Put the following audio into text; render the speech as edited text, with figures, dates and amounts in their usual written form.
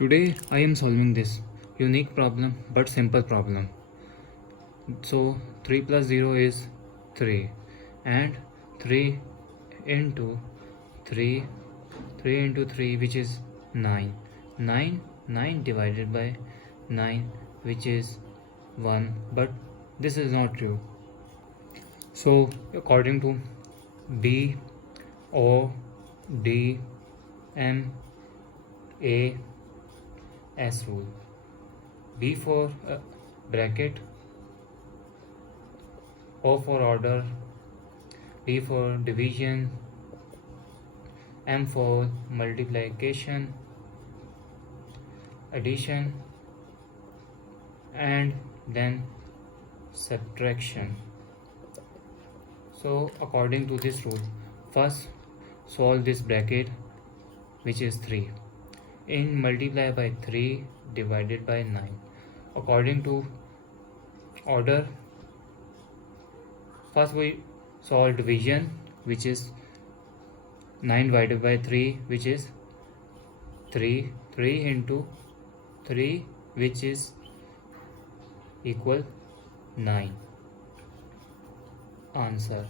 Today I am solving this unique problem but simple problem. So 3 plus 0 is 3 and 3 into 3 into 3 which is 9. 9 divided by 9 which is 1, but this is not true. So according to B O D M A S rule, B for bracket, O for order, D for division, M for multiplication, addition, and then subtraction. So according to this rule, first solve this bracket which is 3 in multiply by 3 divided by 9. According to order, first we solve division which is 9 divided by 3 which is 3 into 3 which is equal 9. Answer.